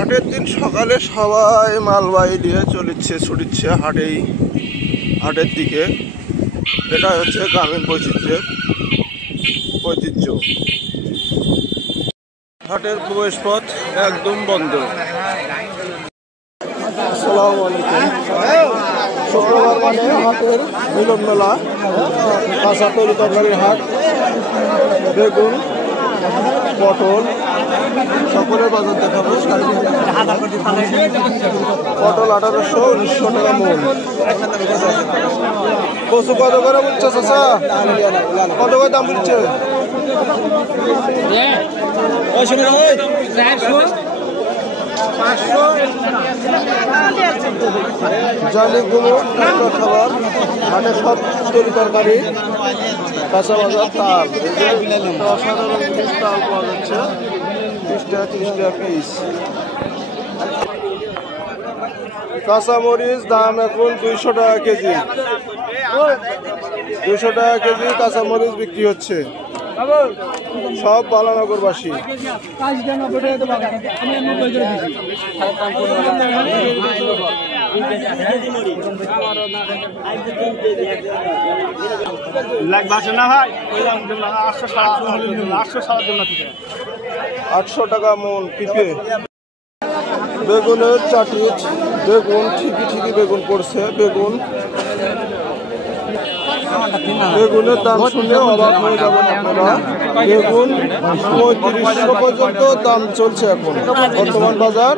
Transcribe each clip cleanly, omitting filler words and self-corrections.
হাটের দিন সকালে সবাই মালবাহী দিয়ে ছুটিচ্ছে হাটের দিকে। এটা হচ্ছে গ্রামীণ ঐতিহ্য। হাটের প্রবেশ পথ একদম বন্ধ। আসসালামু আলাইকুম। শুক্রবার মানে হাটের মিলন মেলা, কাঁচা তরি তরকারির হাট। বেগুন, পটল, সকলের বাজার দেখাবো। পটল 1800-1900 টাকা মূল। কচু কত করে বলছে চাচা? কত করে দাম বলছে? জালি গুঁড়ো খাবার, হাটে সব তরি তরকারি, কাঁচা বাজার, তাল। অসাধারণ জিনিস তাল পাওয়া যাচ্ছে 20 টাকা 30 টাকা পিস। কাঁচামরিচ দাম এখন 200 টাকা কেজি। 200 টাকা কেজি কাঁচামরিচ বিক্রি হচ্ছে। সব বালানগরবাসী। $800 টাকা মন পিপে। বেগুনের চাটি, বেগুন ঠিকই বেগুন পড়ছে। বেগুনের দাম শুনে অবাক হয়ে যাবেন আপনারা। বেগুন 3500 পর্যন্ত দাম চলছে এখন। বর্তমান বাজার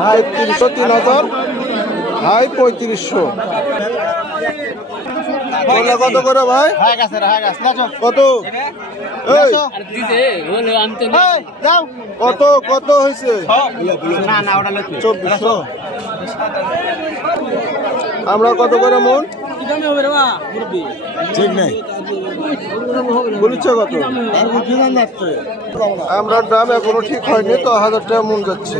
3300, 3000, হাই 3500। কত করে ভাই? কত কত হয়েছে? 2400। আমরা কত করে মন? ঠিক নাই বলিচ্ছে কত? আমরা দাম এখনো ঠিক হয়নি তো, 1000 টাকা মন যাচ্ছে।